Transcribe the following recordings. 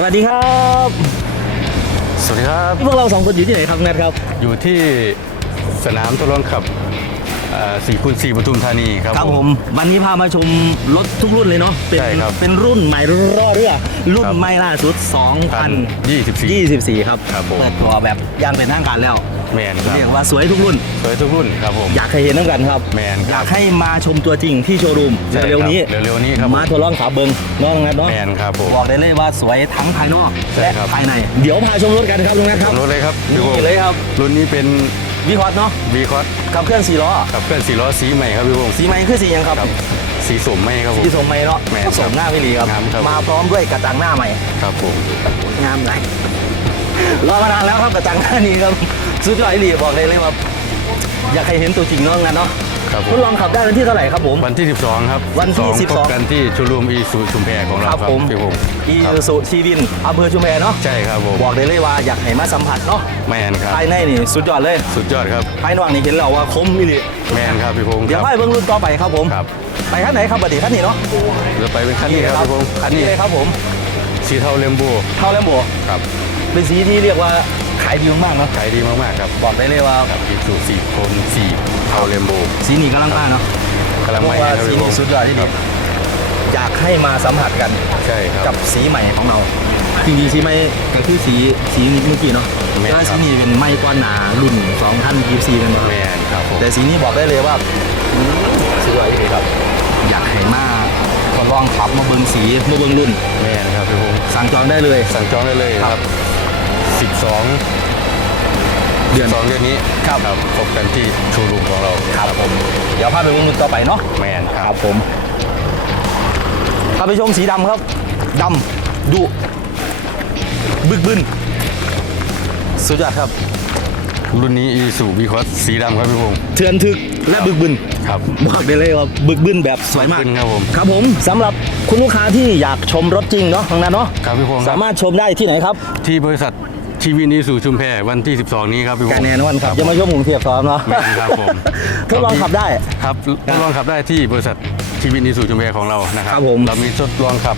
สวัสดีครับ สวัสดีครับ พวกเราสองคนอยู่ที่ไหนครับนัทครับ อยู่ที่สนามทดลองขับ สี่คูณสี่ปทุมธานีครับ ครับผม วันนี้พามาชมรถทุกรุ่นเลยเนาะเป็นใช่ครับเป็นรุ่นใหม่รอเรือ รุ่นครับ ใหม่ล่าสุด 2024 2024 ครับครับผม เปิดตัวแบบอยังเป็นทางการแล้ว แมนครับเรียกว่าสวยทุกรุ่น สวยทุกรุ่นครับผม อยากให้เห็นน้ำกันครับ แมนครับอยากให้มาชมตัวจริงที่โชว์รูมใช่ครับเร็วๆนี้เร็วๆนี้ครับผมมาทดลองขับเบิงเน้องนัทเนาะแมนครับผมบอกได้เลยว่าสวยทั้งภายนอกใช่และครับ ภายใน เดี๋ยวพาชมรถกันครับลุงนัทครับ รถเลยครับพี่นี่พงศ์เลยครับรุ่นนี้เป็น วิคอตเนาะ v ีคอขับเคลื่อนสี่ล้อขับเคลื่อนสี่ล้อสีใหม่ครับพี่พงศ์สีไม้คือสีหยังครับครับ สีสมไหมครับผม สีสมไม้เนาะแม่นครับสมหน้าไม่ดีครับ งามครับ มาพร้อมด้วยกระจังหน้าใหม่ ครับผม งามไหลรอมานานแล้วครับกระจังหน้านี้ครับ สุดยอดอีหลีบอกเลยเลยว่า อยากให้เห็นตัวจริงเน้องกันเนาะครับผทมดลองขับได้วันที่เท่าไหร่ครับผม วันที่ 12 ครับวันที่12 12พบกันที่ชูรูมอีสูชุมแพของเราครับครับผมพี่พงศ์อีครับสุชีวินอำเภอชุมแพเนาะใช่ครับผมบอกได้เลยว่าอยากให้มาสัมผัสเนาะแมนครับ ภายในนี่สุดยอดเลยสุดยอดครับ ภายนอกนี่เห็นแล้วว่าคมอีหลีแมนครับพี่พงศ์เดี๋ยวครับไปเบื้องรุ่นต่อไปครับผม ครับไปขั้นไหนครับบัดนี้ขั้นนี้เนาะเราไปเป็นคันนี้ครับพี่พงศ์คันนี้เลยครับผมสีเทาเลมโบเท่าแล้วโบครับเป็นสีที่เรียกว่า ขายดีมากๆเนาะขายดีมากๆครับบอกได้เลยว่าครับอีกสูสี่โคนสี่เทาเลมโบสีนี้กำลังมาเนาะกำลังเพใหม่ราะว่าครับสีพี่พนี้งศ์สุดยอดที่คดีรับอยากให้มาสัมผัสกันใช่ครับกับสีใหม่ของเราจริงๆสีใหม่ก็คือสีสีเมื่อกี้เนาะแม่นแต่ครับสีนี้เป็นไม้ก้อนหนารุ่น2024นั่นเองแมนครับผมแต่สีนี้บอกได้เลยว่าอืมสุดยอดที่ดีครับ อยากให้มาทดลองขับมาเบิ่งสีมาเบิ่งรุ่นแมนครับพี่พงศ์สั่งจองได้เลย สั่งจองได้เลยครับ 12 เดือน12เดือนนี้ครับพบกันที่โชว์รูมของเราครับผม เดี๋ยวพาไปเบิ่งรุ่นต่อไปเนาะแมนคครัรับบผมพาไปชมสีดำครับดำดุบึกบึนสุดยอดครับ รุ่นนี้อีสูวีคอสสีดำครับพี่พงศ์เถื่อนทึกและบึกบึน ครับ บอกได้เลยว่าบึกบึนแบบสวยมากบึกบึนครับผม ครับผมสำหรับคุณลูกค้าที่อยากชมรถจริงเนาะทางนั้นเนาะครับพี่พงศ์คสารับมารถชมได้ที่ไหนครับ ที่บริษัท ทีวีนีสูชุมแพวันที่ 12 นี้ครับพี่พงแกศ์แน่นอนครับจะมาชมกรุงเทพซ้อมเนาะแม่นครับผมทดลองขับได้ครับทดลองขับได้ที่บริษัททีวีนีสูชุมแพของเรานะครับครับผมเรามีทดลองขับ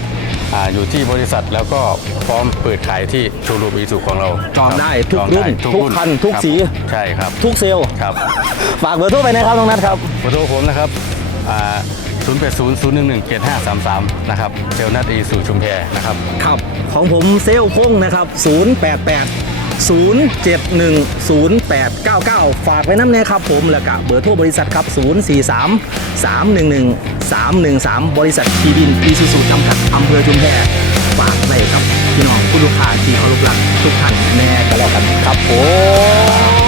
อ่าอยู่ที่บริษัทแล้วก็พร้อมเปิดขายที่โชว์รูมอีสูของเราจองครับได้ทุกจองรุ่นได้ทุกคันทุกครับสี ใช่ครับ ทุกเซลล์ครับฝากเบอร์โทรไปนะครับน้องนัทครับขอโทษผมนะครับ 080 011 7533 นะครับเซลนัทอีสูชุมแพนะครับ ครับ ของผมเซลพงนะครับ 088 071 0899 ฝากไว้น้ำแน่ครับผม แล้วก็เบอร์โทรบริษัทครับ 043 311 313 บริษัททีดินอีซูซูจำกัดอำเภอชุมแพฝากไว้ครับ พี่น้องผู้ลูกค้าที่เคารพรักทุกท่านแน่ก็แล้วกันครับผม